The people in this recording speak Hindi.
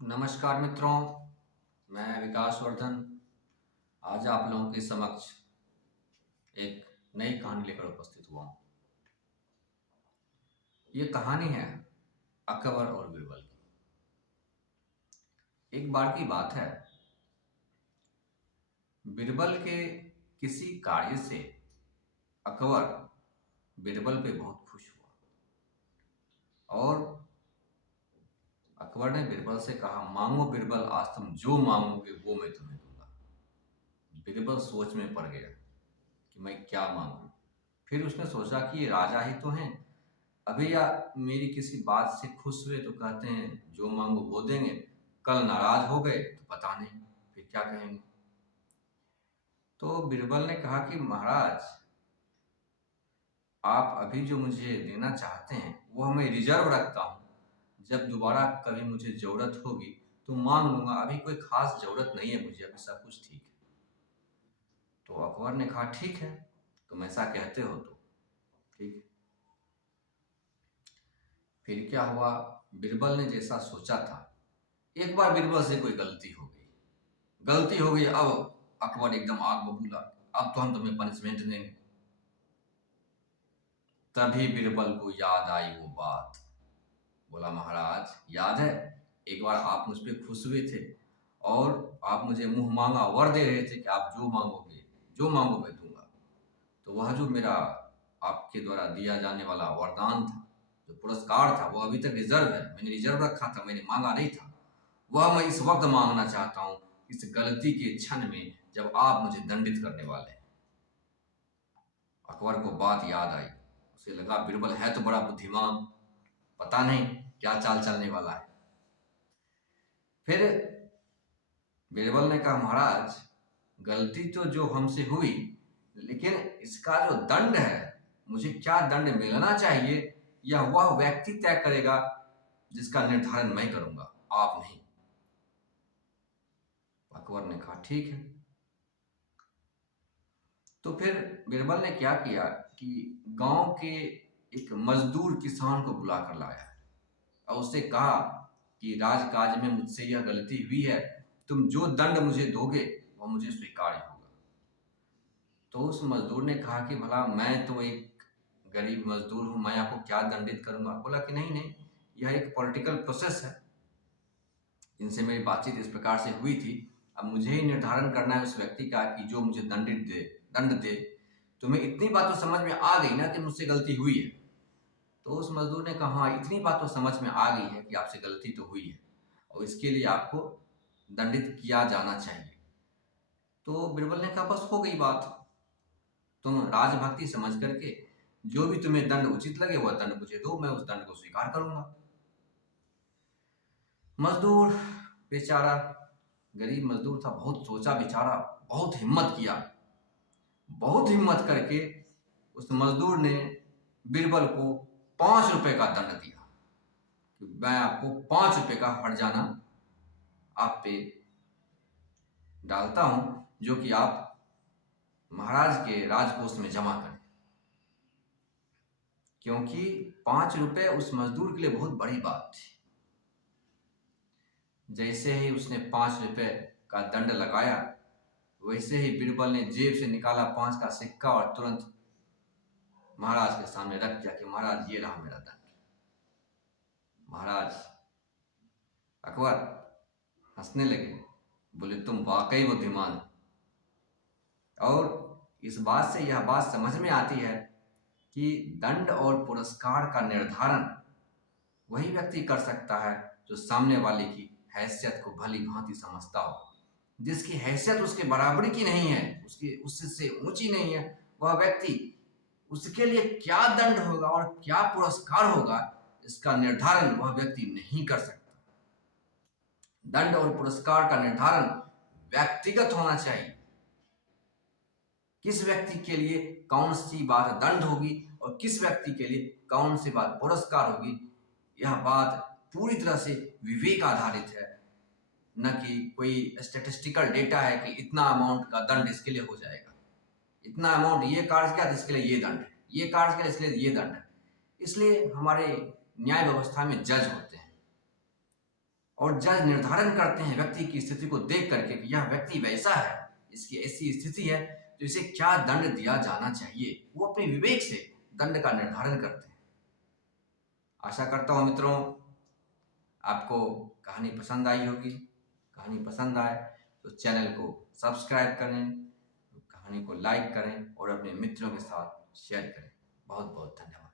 नमस्कार मित्रों, मैं विकास वर्धन आज आप लोगों के समक्ष एक नई कहानी लेकर उपस्थित हुआ हूँ। ये कहानी है अकबर और बीरबल की। एक बार की बात है, बीरबल के किसी कार्य से अकबर बीरबल पे बहुत खुश हुआ और अकबर ने बीरबल से कहा, मांगो बीरबल, आज तुम जो मांगोगे वो मैं तुम्हें दूंगा। बीरबल सोच में पड़ गया कि मैं क्या मांगू। फिर उसने सोचा कि ये राजा ही तो हैं, अभी या मेरी किसी बात से खुश हुए तो कहते हैं जो मांगो वो देंगे, कल नाराज हो गए तो पता नहीं फिर क्या कहेंगे। तो बीरबल ने कहा कि महाराज, आप अभी जो मुझे देना चाहते हैं वो मैं रिजर्व रखता हूँ, जब दोबारा कभी मुझे जरूरत होगी तो मांग लूंगा, अभी कोई खास जरूरत नहीं है मुझे, अभी सब कुछ ठीक है। तो अकबर ने कहा ठीक है, तुम ऐसा कहते हो तो ठीक है। फिर क्या हुआ, बीरबल ने जैसा सोचा था, एक बार बीरबल से कोई गलती हो गई। अब अकबर एकदम आग बबूला, अब तो हम तुम्हें पनिशमेंट देंगे। तभी बीरबल को याद आई वो बात। बोला, महाराज याद है, एक बार आप मुझ पे खुश हुए थे और आप मुझे मुंह मांगा वर दे रहे थे कि आप जो मांगोगे, जो मांगो मैं दूंगा। तो वह जो मेरा आपके द्वारा दिया जाने वाला वरदान था, जो पुरस्कार था, वो अभी तक रिजर्व है, मैंने रिजर्व रखा था, मैंने मांगा नहीं था। वह मैं इस वक्त मांगना चाहता हूं, इस गलती के क्षण में जब आप मुझे दंडित करने वाले हैं। अकबर को बात याद आई, उसे लगा बीरबल है तो बड़ा बुद्धिमान, पता नहीं क्या चाल चलने वाला है। फिर बीरबल ने कहा, महाराज गलती तो जो हमसे हुई, लेकिन इसका जो दंड है, मुझे क्या दंड मिलना चाहिए यह वह व्यक्ति तय करेगा जिसका निर्धारण मैं करूंगा, आप नहीं। अकबर ने कहा ठीक है। तो फिर बीरबल ने क्या किया कि गांव के एक मजदूर किसान को बुलाकर लाया और उससे कहा कि राजकाज में मुझसे यह गलती हुई है, तुम जो दंड मुझे दोगे वह मुझे स्वीकार्य होगा। तो उस मजदूर ने कहा कि भला मैं तो एक गरीब मजदूर हूं, मैं आपको क्या दंडित करूंगा। बोला कि नहीं नहीं, यह एक पॉलिटिकल प्रोसेस है, इनसे मेरी बातचीत इस प्रकार से हुई थी, अब मुझे ही निर्धारण करना है उस व्यक्ति का कि जो मुझे दंड दे। तुम्हें इतनी बात तो समझ में आ गई ना कि मुझसे गलती हुई है। तो उस मजदूर ने कहा, हाँ इतनी बात तो समझ में आ गई है कि आपसे गलती तो हुई है और इसके लिए आपको दंडित किया जाना चाहिए। तो बीरबल ने कहा, बस हो गई बात, तुम राजभक्ति समझ करके जो भी तुम्हें दंड उचित लगे वह दंड मुझे दो, मैं उस दंड को स्वीकार करूंगा। मजदूर बेचारा, गरीब मजदूर था, बहुत सोचा बेचारा, बहुत हिम्मत किया। बहुत हिम्मत करके उस मजदूर ने बीरबल को 5 रुपए का दंड दिया कि मैं आपको 5 रुपए का हर्जाना आप पे डालता हूं, जो कि आप महाराज के राजकोष में जमा करें। क्योंकि 5 रुपए उस मजदूर के लिए बहुत बड़ी बात थी। जैसे ही उसने 5 रुपए का दंड लगाया, वैसे ही बीरबल ने जेब से निकाला 5 का सिक्का और तुरंत महाराज के सामने रख दिया कि महाराज ये रहा मेरा दंड। महाराज अकबर हंसने लगे, बोले तुम वाकई बुद्धिमान हो। और इस बात से यह बात समझ में आती है कि दंड और पुरस्कार का निर्धारण वही व्यक्ति कर सकता है जो सामने वाले की हैसियत को भली भांति समझता हो। जिसकी हैसियत उसके बराबरी की नहीं है, उसकी उससे ऊंची नहीं है, वह व्यक्ति, उसके लिए क्या दंड होगा और क्या पुरस्कार होगा इसका निर्धारण वह व्यक्ति नहीं कर सकता। दंड और पुरस्कार का निर्धारण व्यक्तिगत होना चाहिए। किस व्यक्ति के लिए कौन सी बात दंड होगी और किस व्यक्ति के लिए कौन सी बात पुरस्कार होगी, यह बात पूरी तरह से विवेक आधारित है, न कि कोई स्टैटिस्टिकल डेटा है कि इतना अमाउंट का दंड इसके लिए हो जाएगा, इतना अमाउंट ये कार्य किया तो इसके लिए ये दंड है, ये कार्य किया इसलिए ये दंड है। इसलिए हमारे न्याय व्यवस्था में जज होते हैं, और जज निर्धारण करते हैं व्यक्ति की स्थिति को देख करके कि यह व्यक्ति वैसा है, इसकी ऐसी स्थिति है, तो इसे क्या दंड दिया जाना चाहिए। वो अपने विवेक से दंड का निर्धारण करते हैं। आशा करता हूं मित्रों आपको कहानी पसंद आई होगी। कहानी पसंद आए तो चैनल को सब्सक्राइब करें, कहानी को लाइक करें और अपने मित्रों के साथ शेयर करें। बहुत बहुत धन्यवाद।